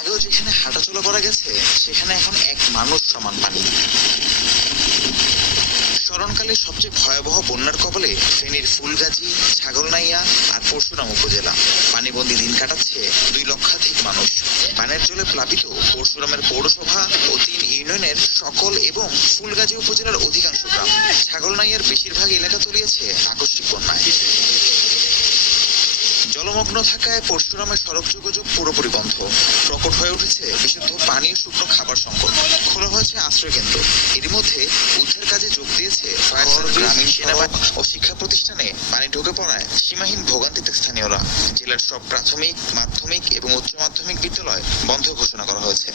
আগেও যেখানে হাঁটাচলা করা গেছে সেখানে এখন এক মানুষ সমান পানি। স্মরণকালে সবচেয়ে ভয়াবহ বন্যার কবলে ফেনীর ফুলগাজী, ছাগলনাইয়া আর পরশুরাম উপজেলা। পানিবন্দী দিন কাটাচ্ছে 2 লক্ষাধিক মানুষ। পানের জলে প্লাবিত পরশুরামের পৌরসভা ও 3 ইউনিয়নের সকল এবং ফুলগাজী উপজেলার অধিকাংশ গ্রাম। ছাগলনাইয়ার বেশিরভাগ এলাকা তলিয়েছে আকস্মিক বন্যায়। জলমগ্ন থাকায় পরশুরামের সড়ক যোগাযোগ পুরোপুরি বন্ধ। প্রকট হয়ে উঠেছে বিশুদ্ধ পানি ও শুকনো খাবার সংকট। খোলা হয়েছে আশ্রয় কেন্দ্র। এরই মধ্যে উদ্ধার কাজে যোগ দিয়েছে গ্রামীণ সেনাবাহিনী ও শিক্ষা প্রতিষ্ঠানে পানি ঢুকে পড়ায় সীমাহীন ভোগান্তিতে স্থানীয়রা। জেলার সব প্রাথমিক, মাধ্যমিক এবং উচ্চ মাধ্যমিক বিদ্যালয় বন্ধ ঘোষণা করা হয়েছে।